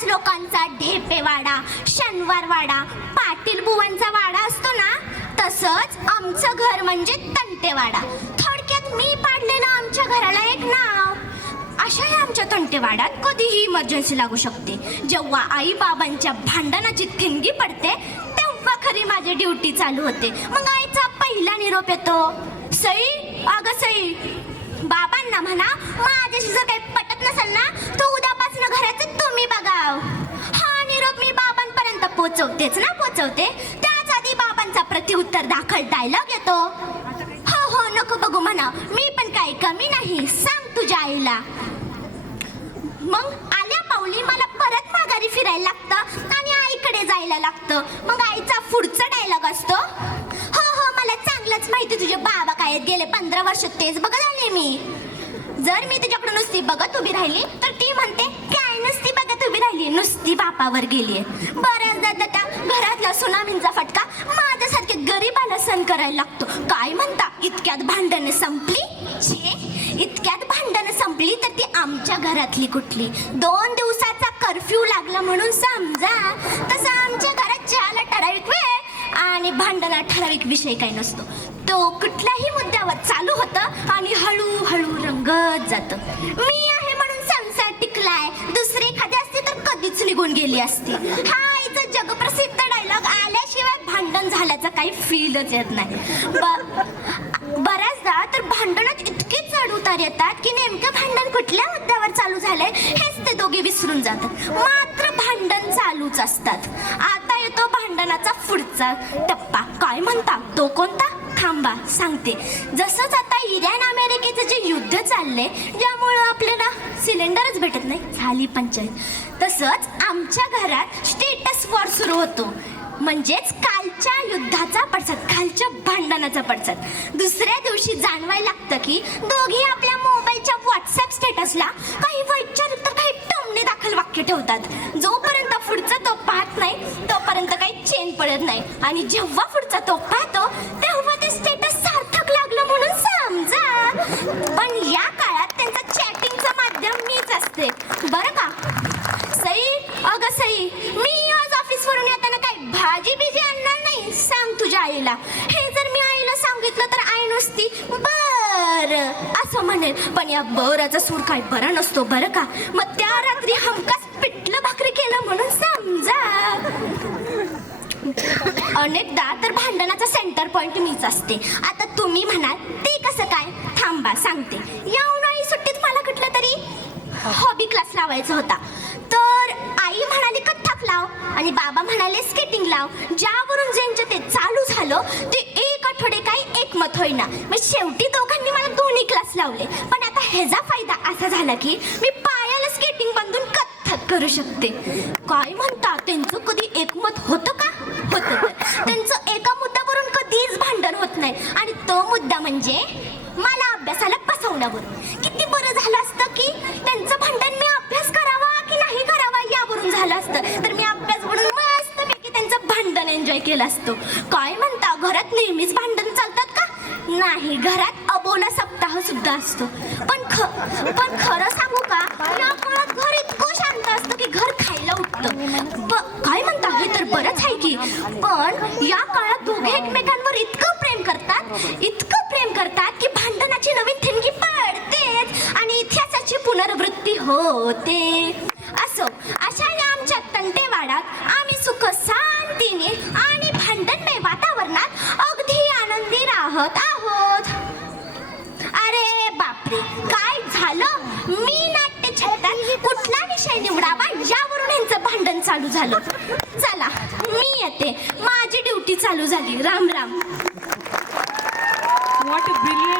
बऱ्याच लोकांचा ढेपेवाडा, शनिवारवाडा, पाटील बुवांचा वाडा असतो ना, तसंच आमचं घर म्हणजे तंटेवाडा. थोडक्यात मी पाडलेलं आमच्या घराला एक नाव. अशा या आमच्या तंटेवाड्यात कधीही इमर्जन्सी लागू शकते. जेव्हा आई बाबांच्या भांडणाची ठिणगी पडते तेव्हा खरी माझी ड्युटी चालू होते. मग आईचा पहिला निरोप येतो, सई, अगं सई, बाबांना म्हणा माझ्याशी जर काही पटत नसेल ना तर उद्यापासून घराचं तुम्ही बघाव. हा निरोप मी बाबांपर्यंत पोचवतेच ना पोचवते. त्याच आधी बाबांचा प्रतिउत्तर दाखल डायलॉग येतो, हो हो नको बघू म्हणा, मी पण काही कमी नाही, सांग तुझ्या आईला. मग आल्या पावली मला परत माघारी फिरायला लागतं आणि आईकडे जायला लागतं. मग आईचा पुढचा डायलॉग असतो, हो हो मला चांगलंच माहिती तुझे बाबा काय गेले 15 वर्ष तेच बघत आले मी. जर मी तुझ्याकडे नुसती बघत उभी राहिली तर ती म्हणते काय नुसती बघत उभी राहिली, नुसती बापावर गेलीये. बऱ्याचदा त्या घरातला सुनामींचा फटका माझ्यासारखे गरीबाला सहन करायला लागतो. काय म्हणता इतक्यात भांडणं संपली? छे, इतक्यात भांडणं संपली तर ती आमच्या घरातली कुठली. 2 दिवसाचा कर्फ्यू लागला म्हणून समजा. तसं आमच्या घरात चहाला ठराविक वेळ आणि भांडणा ठराविक विषय काही नसतो. तो कुठल्याही मुद्द्यावर चालू होतं आणि हळूहळू रंगत जातं. मी आहे म्हणून संसार टिकलाय, दुसरी एखादी असती तर कधीच निघून गेली असती. हा आईचा जगप्रसिद्ध डायलॉग आल्याशिवाय भांडण झाल्याचा काही फीलच येत नाही. बऱ्याचदा तर भांडणात इतके चढ उतार येतात की नेमकं भांडण कुठल्या मुद्द्यावर चालू झालंय हेच ते दोघे विसरून जातात. मात्र भांडण चालूच असतात. आता येतो भांडणाचा पुढचा टप्पा. काय म्हणता तो कोणता? थांबा सांगते. जसंच आता इराण अमेरिकेचं जे युद्ध चाललंय ज्यामुळं आपल्याला सिलेंडरच भेटत नाही, झाली पंचायत, तसंच आमच्या घरात स्टेटस वॉर सुरू होतो. म्हणजेच कालच्या युद्धाचा पडसाद, कालच्या भांडणाचा पडसाद. दुसऱ्या दिवशी जाणवायला लागतं की दोघी आपल्या मोबाईलच्या व्हॉट्सअप स्टेटसला काही वैचारिक तर काही टोमणे दाखल वाक्य ठेवतात. जोपर्यंत पुढचा तो पाहत नाही तोपर्यंत काही चेन पडत नाही आणि जेव्हा पुढचा तो पाहतो तेव्हा ते स्टेटस सार्थक लागलं म्हणून समजा. पण या काळात त्यांचं चॅटिंगचं माध्यम मीच असते बरं का. सई, अगं सई, मी आज ऑफिसवरून येताना काही भाजी बिजी आणणार नाही, सांग तुझ्या आईला. हे जर मी आईला सांगितलं तर आई नुसती बरं असं म्हणेल. पण या बराचा सूर काय बरा नसतो बरं का. मग त्या रात्री हमखास पिठलं भाकरी केलं म्हणून समजा. अनेकदा तर भांडणाचा सेंटर पॉइंट मीच असते. आता तुम्ही म्हणाल ते कसं काय? थांबा सांगते. या उन्हाळी सुट्टीत मला कुठला तरी हॉबी क्लास लावायचा होता. तर आई म्हणाली कथ्थक लाव आणि बाबा म्हणाले स्केटिंग लाव. ज्यावरून ज्यांचं ते चालू झालं ते एक आठवडे काही एकमत होईना. मग शेवटी दोघांनी मला दोन्ही क्लास लावले. पण आता ह्याचा फायदा असा झाला की मी पायाला स्केटिंग बांधून कथ्थक करू शकते. काय म्हणता त्यांचं कधी एकमत होतं का? होतं. त्यांचं एका मुद्द्यावरून कधीच भांडण होत नाही आणि तो मुद्दा म्हणजे मला अभ्यासाला बसवण्यावर. किती बरं झालं असतं की त्यांचं भांडण मी अभ्यास करावा की नाही करावा यावरून झालं असतं, तर मी अभ्यास म्हणून मस्तपैकी त्यांचं भांडण एन्जॉय केलं असतं. काय म्हणता घरात नेहमीच भांडण चालतात का? नाही, घरात अबोला सप्ताह सुद्धा असतो. पण खरं सांगू का, या काळात घर इतकं शांत असतं की घर खायला उठतं. काय म्हणता हे तर बरंच आहे की. पण या काळात दोघे एकमेकांवर इतकं प्रेम करतात की भांडणाची नवीन ठिणगी पडतेच आणि इतिहासाची पुनरावृत्ती होते. असो, अशा या आमच्या तंटेवाड्यात आम्ही सुख शांतीने आणि भांडणमय वातावरणात अगदी आनंदी राहत आहोत. अरे बापरे, काय झालं? मी नाट्यछटात कुठला विषय निवडावा यावरून यांचं भांडण चालू झालं. चला मी येते, माझी ड्युटी चालू झाली. Ram Ram. What a brilliant